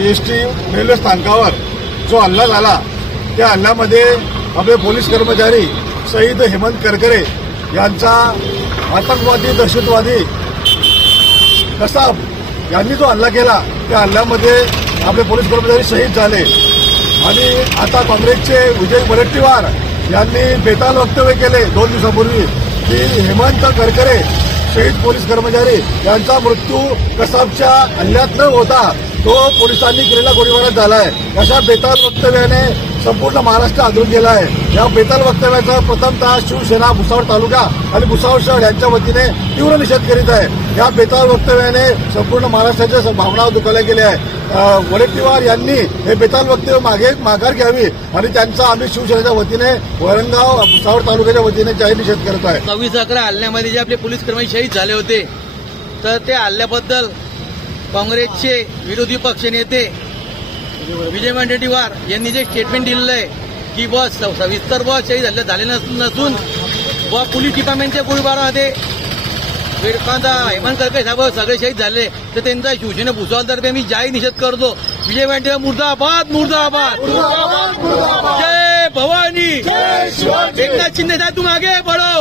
CST railway स्थानकावर जो हल्ला झाला त्या हल्ल्यामध्ये आपले पोलीस कर्मचारी शहीद हेमंत करकरे यांचा आतंकवादी दहशतवादी कसाब यांनी जो हल्ला केला त्या हल्ल्यामध्ये आपले पोलीस कर्मचारी शहीद झाले आणि आता काँग्रेसचे विजय वडेट्टीवार यांनी बेताल वक्तव्य केले 2 दिवसापूर्वी की हेमंत करकरे शहीद पोलीस कर्मचारी यांचा मृत्यू कसाबच्या हल्ल्यात न होता तो पोलिसांनी केलेल्या गोळीबारात झालाय। अशा बेताल वक्तव्याने संपूर्ण महाराष्ट्र आदळून गेला आहे। या बेताल वक्तव्याचा प्रथमतः शिवसेना भुसावळ तालुका आणि भुसावळ शहर यांच्या वतीने तीव्र निषेध करीत आहे। या बेताल वक्तव्याने संपूर्ण महाराष्ट्राच्या भावना दुखावल्या गेल्या आहेत। वडेट्टीवार यांनी हे बेताल वक्तव्य माघार घ्यावी आणि त्यांचा आम्ही शिवसेनेच्या वतीने वरणगाव भुसावळ तालुक्याच्या वतीने जाहीर निषेध करत आहे। 26/11 हल्ल्यामध्ये जे आपले पोलीस कर्मचारी शहीद झाले होते तर त्या हल्ल्याबद्दल काँग्रेसचे विरोधी पक्ष नेते विजय वडेट्टीवार यांनी जे स्टेटमेंट दिलेलं आहे की सविस्तर शहीद झाले नसून पोलीस डिपार्टमेंटच्या गोळीबारामध्ये हेमंत करकरे साहेब सगळे शहीद झाले तर त्यांचा शिवसेना भुसावळतर्फे मी जाहीर निषेध करतो। विजय वडेट्टीवार मुर्दाबाद मुर्दाबाद जय भवानी एकनाथ शिंदे साहेब तुम आगे बढ़ो।